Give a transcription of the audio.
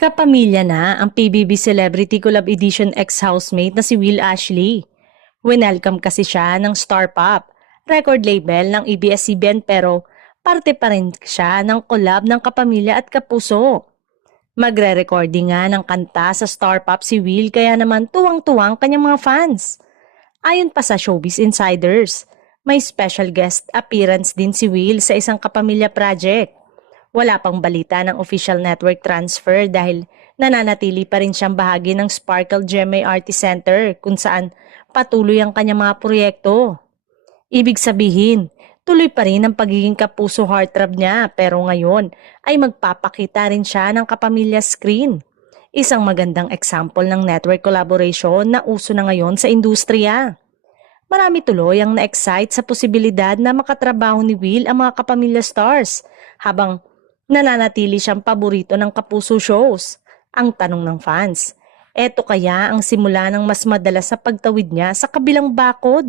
Kapamilya na ang PBB Celebrity Collab Edition ex-housemate na si Will Ashley. Winelcome kasi siya ng Star Pop, record label ng ABS-CBN pero parte pa rin siya ng collab ng kapamilya at kapuso. Magre-recording nga ng kanta sa Star Pop si Will kaya naman tuwang-tuwang kanyang mga fans. Ayon pa sa Showbiz Insiders, may special guest appearance din si Will sa isang kapamilya project. Wala pang balita ng official network transfer dahil nananatili pa rin siyang bahagi ng Sparkle GMA Artist Center kung saan patuloy ang kanyang mga proyekto. Ibig sabihin, tuloy pa rin ang pagiging kapuso heartthrob niya pero ngayon ay magpapakita rin siya ng kapamilya screen. Isang magandang example ng network collaboration na uso na ngayon sa industriya. Marami tuloy ang na-excite sa posibilidad na makatrabaho ni Will ang mga kapamilya stars habang nananatili siyang paborito ng kapuso shows. Ang tanong ng fans, eto kaya ang simula ng mas madalas sa pagtawid niya sa kabilang bakod?